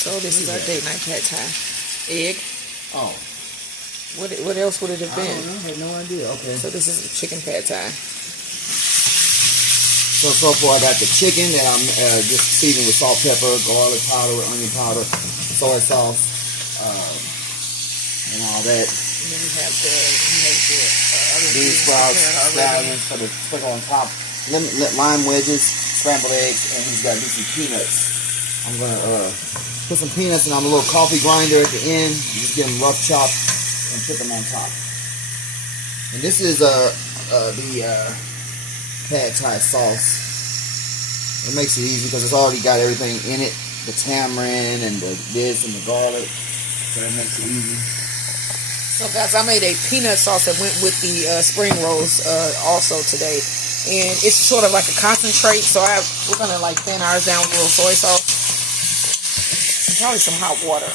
So this is our date night pad thai. Egg. Oh. What else would it have been? I don't know. I had no idea. Okay. So this is chicken pad thai. So far I got the chicken that I'm just seasoned with salt, pepper, garlic powder, onion powder, soy sauce, and all that. And then we have the other bean sprouts, scallions for the sprinkle on top, lime wedges, scrambled eggs, and he's got to do some peanuts. I'm gonna put some peanuts in a little coffee grinder at the end, just get them rough chopped and put them on top. And this is the pad thai sauce. It makes it easy because it's already got everything in it, the tamarind and this and the garlic, so that makes it easy. So guys, I made a peanut sauce that went with the spring rolls also today, and it's sort of like a concentrate. So we're gonna like thin ours down with a little soy sauce, and probably some hot water,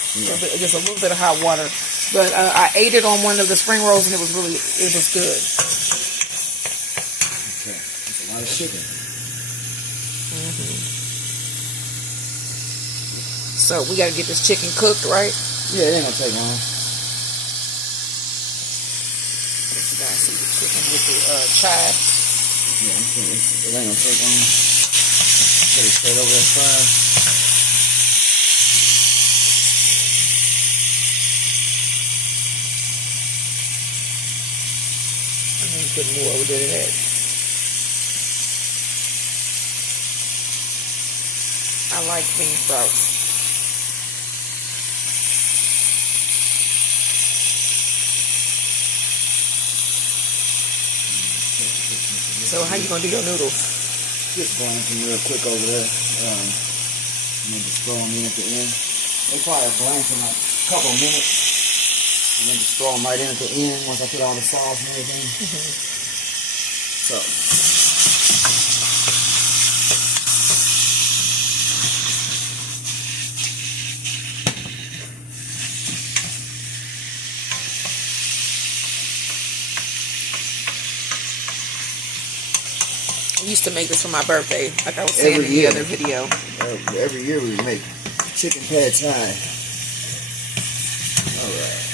just a little bit of hot water. But I ate it on one of the spring rolls, and it was good. Okay, that's a lot of chicken. So we got to get this chicken cooked, right? Yeah, it ain't gonna take long. You guys see the chicken with the chive. Yeah, it ain't gonna take long. Put it straight over that fire. I'm gonna put more over there than that. I like bean sprouts. So how you gonna do your noodles? Just blanch them real quick over there. And then just throw them in at the end. They probably blanch in like a couple of minutes. And then just throw them right in at the end once I put all the sauce and everything. So. I used to make this for my birthday, like I was saying in the other video. Every year we make chicken pad thai. Alright.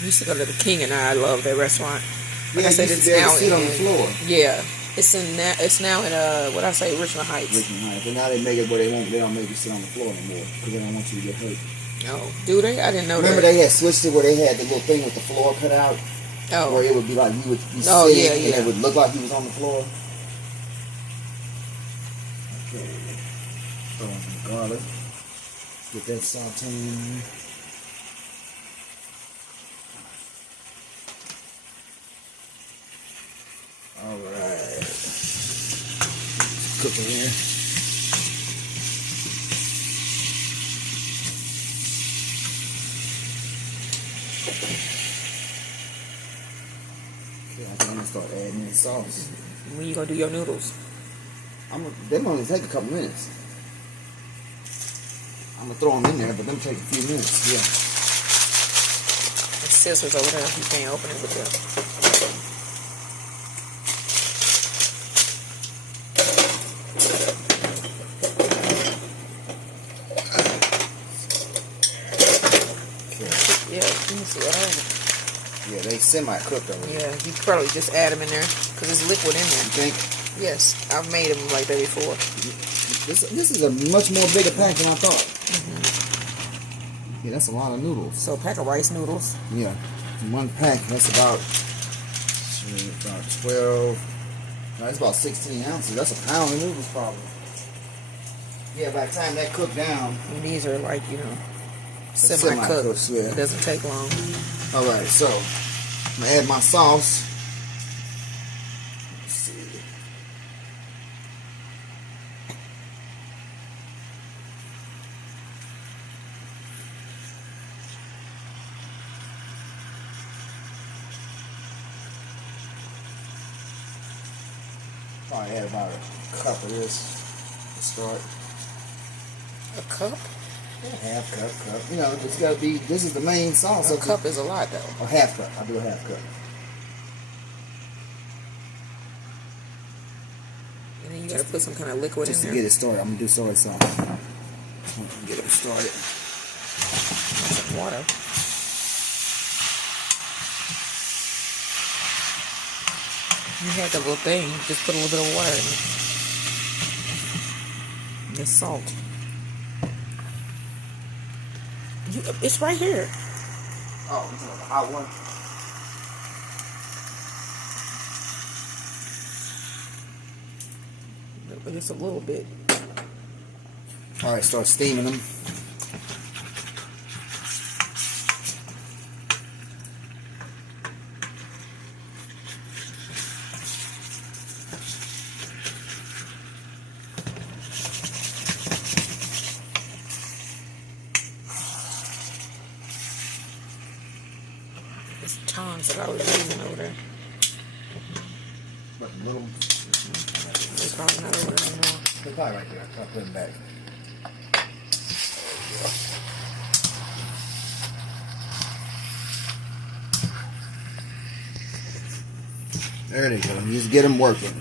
I used to go to the King, and I love that restaurant. Like I said, it's now sit on the floor. Yeah, it's now in what I say, Richmond Heights. Richmond Heights, and now they make it where they don't make you sit on the floor anymore because they don't want you to get hurt. Oh, do they? I didn't know. Remember they had switched it where they had the little thing with the floor cut out. Oh, where it would be like you would be sitting and it would look like you was on the floor. Okay, throw in some garlic. Get that sauteing. Alright. Cook it here. Okay, I'm gonna start adding in sauce. When you gonna do your noodles? Them only take a couple minutes. I'm gonna throw them in there, but them take a few minutes. Yeah. The scissors over there. You can't open it with them. Yeah, they semi-cooked already. Yeah, you probably just add them in there because it's liquid in there. You think? Yes, I've made them like that before. This is a much more bigger pack than I thought. Yeah, that's a lot of noodles. So a pack of rice noodles. Yeah, one pack. That's about 12. No, that's about 16 ounces. That's a pound of noodles probably. Yeah, by the time that cooked down. And these are like, you know, semi-cooked. Yeah. It doesn't take long. All right, so I'm gonna add my sauce. Let's see. Probably add about a cup of this to start. A cup? Half cup. You know, it's gotta be. This is the main sauce. A cup is a lot, though. Or half cup. I'll do a half cup. And then you gotta put some kind of liquid in there. Just to get it started, I'm gonna do soy sauce. Get it started. Some water. You had the little thing. Just put a little bit of water in it. The salt. It's right here. Oh, this is a hot one. Just a little bit. All right, start steaming them. It's tongs that I was using over there. But little. It's probably not over there anymore. They're probably right there. I'll put them back. There they go. You just get them working.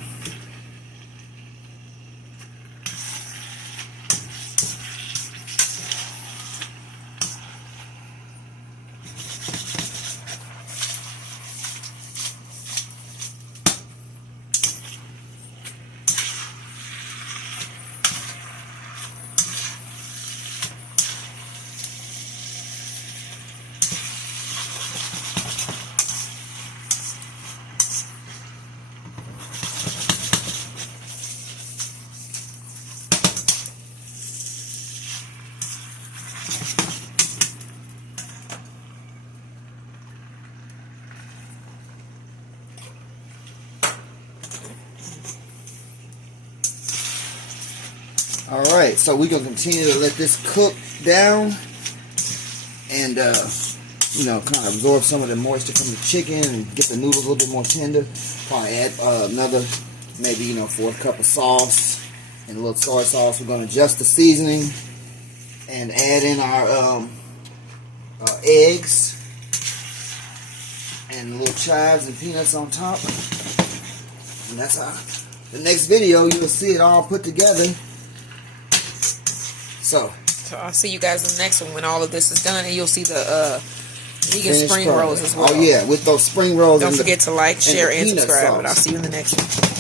Alright, so we're going to continue to let this cook down and, you know, kind of absorb some of the moisture from the chicken and get the noodles a little bit more tender. Probably add another, maybe, you know, 4th cup of sauce and a little soy sauce. We're going to adjust the seasoning and add in our eggs and little chives and peanuts on top. And that's how, the next video, you'll see it all put together. So I'll see you guys in the next one when all of this is done, and you'll see the vegan spring rolls as well. Oh yeah, with those spring rolls. Don't forget to like, share, and subscribe. And I'll see you in the next one.